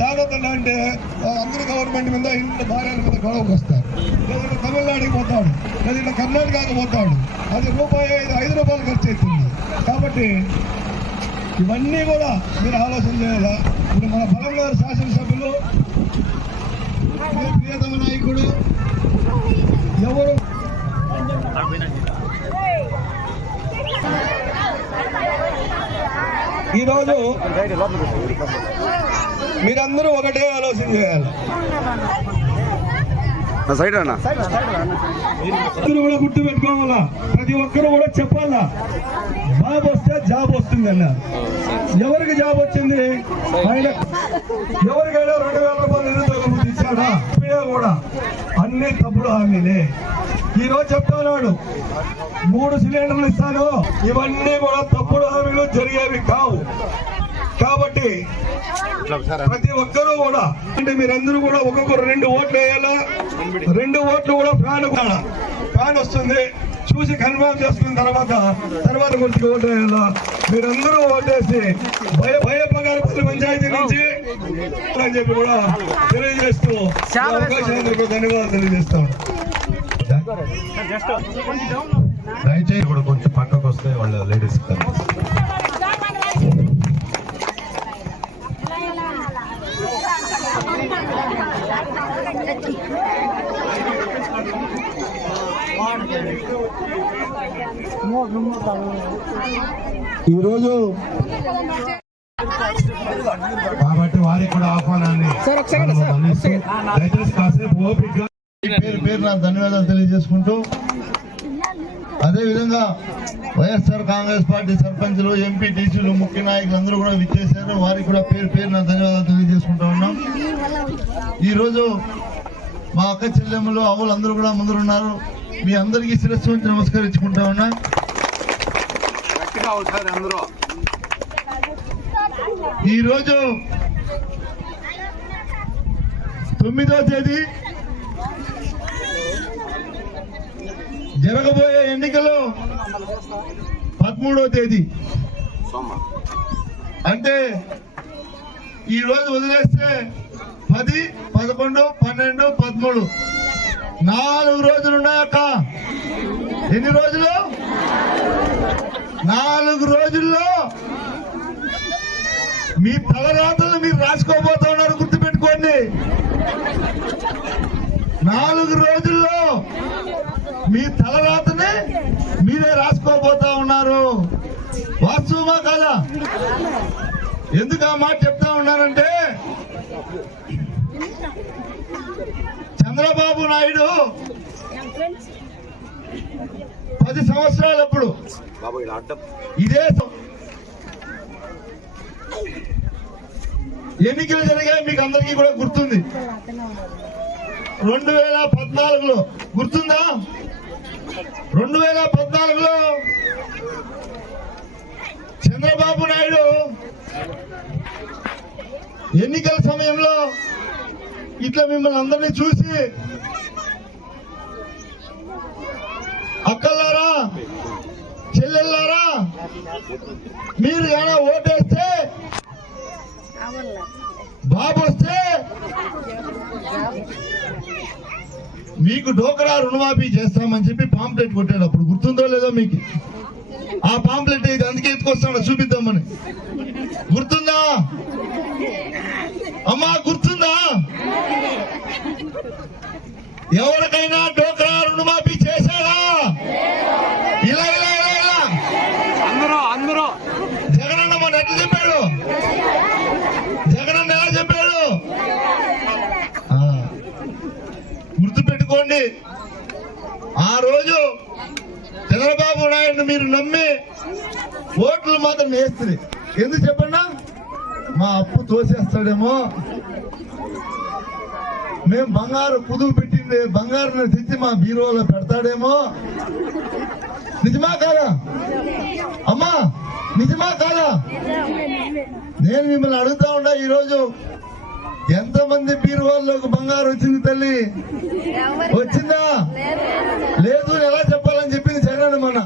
తాగొద్దని అంటే అందరూ గవర్నమెంట్ మీద ఇంట్లో భార్యల మీద గొడవకు వస్తారు. లేదంటే తమిళనాడుకి పోతాడు, లేదంటే కర్ణాటకకి పోతాడు, అది ₹5 ఖర్చు అవుతుంది. కాబట్టి ఇవన్నీ కూడా మీరు ఆలోచన చేయాలా. ఇప్పుడు మన బలంగారు శాసనసభ్యులు ప్రియతమ నాయకుడు ఎవరు ఈరోజు మీరందరూ ఒకటే ఆలోచన చేయాలి. కూడా గుర్తు పెట్టుకోవాలా, ప్రతి ఒక్కరు కూడా చెప్పాలా, బాబు వస్తే జాబ్ వస్తుంది అన్నారు. ఎవరికి జాబ్ వచ్చింది? ఆయన ఎవరికైనా ₹2,000 నిరుద్యోగం ఇచ్చాడా? కూడా అన్ని తప్పుడు హామీలే. ఈ రోజు చెప్తున్నాడు 3 సిలిండర్లు ఇస్తాను, ఇవన్నీ కూడా తప్పుడు హామీలు, జరిగేవి కావు. కాబట్టి ప్రతి ఒక్కరూ కూడా అంటే మీరందరూ కూడా ఒక్కొక్కరు 2 ఓట్లు వేయాలా. 2 ఓట్లు కూడా ఫ్యాన్ వస్తుంది, చూసి కన్ఫర్మ్ చేసుకున్న తర్వాత గురించి ఓటు వేయాలా. మీరందరూ ఓటేసి భయపగారపల్లి పంచాయతీ నుంచి అని చెప్పి కూడా తెలియజేస్తూ అవకాశానికి ధన్యవాదాలు తెలియజేస్తాం. దయచేసి కూడా కొంచెం పక్కకు వస్తే వాళ్ళ లేడీస్ ఈరోజు కాబట్టి వారికి కూడా ఆహ్వానాన్ని దయచేసి కాసేపు ఓపిక పేరు నాకు ధన్యవాదాలు తెలియజేసుకుంటూ, అదేవిధంగా వైఎస్ఆర్ కాంగ్రెస్ పార్టీ సర్పంచులు, ఎంపీటీసీలు, ముఖ్య నాయకులు అందరూ కూడా విచ్చేశారు. వారికి కూడా పేరు నాకు ధన్యవాదాలు తెలియజేసుకుంటా ఉన్నాం. ఈరోజు మా అక్క చెల్లెమ్మలు అవ్వలు అందరూ కూడా ముందున్నారు. మీ అందరికీ శిరస్సు ఉంచి నమస్కరించుకుంటా ఉన్నా. ఈరోజు 9వ తేదీ జరగబోయే ఎన్నికలు 13వ తేదీ. అంటే ఈ రోజు వదిలేస్తే 10, 11, 12, 13 4 రోజులు ఉన్నాయక్క. ఎన్ని రోజులు? 4 రోజుల్లో మీ తలరాతలు మీరు రాసుకోబోతా ఉన్నారు, గుర్తుపెట్టుకోండి. 4 రోజుల్లో మీ తలరాతని మీరే రాసుకోబోతా ఉన్నారు. వాస్తవమా కాదా? ఎందుకు ఆ మాట చెప్తా ఉన్నానంటే, చంద్రబాబు నాయుడు 10 సంవత్సరాలప్పుడు ఇదే ఎన్నికలు జరిగాయి, మీకు అందరికీ కూడా గుర్తుంది. 2014లో గుర్తుందా? 2014లో చంద్రబాబు నాయుడు ఎన్నికల సమయంలో ఇట్లా మిమ్మల్ని అందరినీ చూసి, అక్కలారా, చెల్లెల్లారా, మీరు కానీ ఓటేస్తే బాబు వస్తే మీకు డోకరా రుణమాఫీ చేస్తామని చెప్పి పాంప్లెట్ కొట్టాడు. అప్పుడు గుర్తుందో లేదో మీకు? ఆ పాంప్లెట్ ఇది అందుకే ఎత్తుకొస్తాడు, చూపిద్దామని. గుర్తుందా అమ్మా? గుర్తుందా? ఎవరికైనా డోకరా రుణమాఫీ చేశాడా? ఇలా ఇలా ఇలా ఇలా అందరూ జగనన్న మన ఎట్లా చెప్పాడు? జగనన్న ఎలా చెప్పాడు? గుర్తుపెట్టుకోండి. ఆ రోజు చంద్రబాబు నాయుడు మీరు నమ్మి ఓట్లు మాత్రం వేస్తుంది. ఎందుకు చెప్పండి? మా అప్పు తోసేస్తాడేమో, మేము బంగారు కుదువు పెట్టింది బంగారు తెచ్చి మా బీరువాలో పెడతాడేమో. నిజమా కాదా అమ్మా? నిజమా కాదా? నేను మిమ్మల్ని అడుగుతా ఉండా, ఈరోజు ఎంతమంది బీరువాల్లోకి బంగారు వచ్చింది తల్లి? వచ్చిందా? లేదు. ఎలా చెప్పాలని చెప్పింది జగన్ మన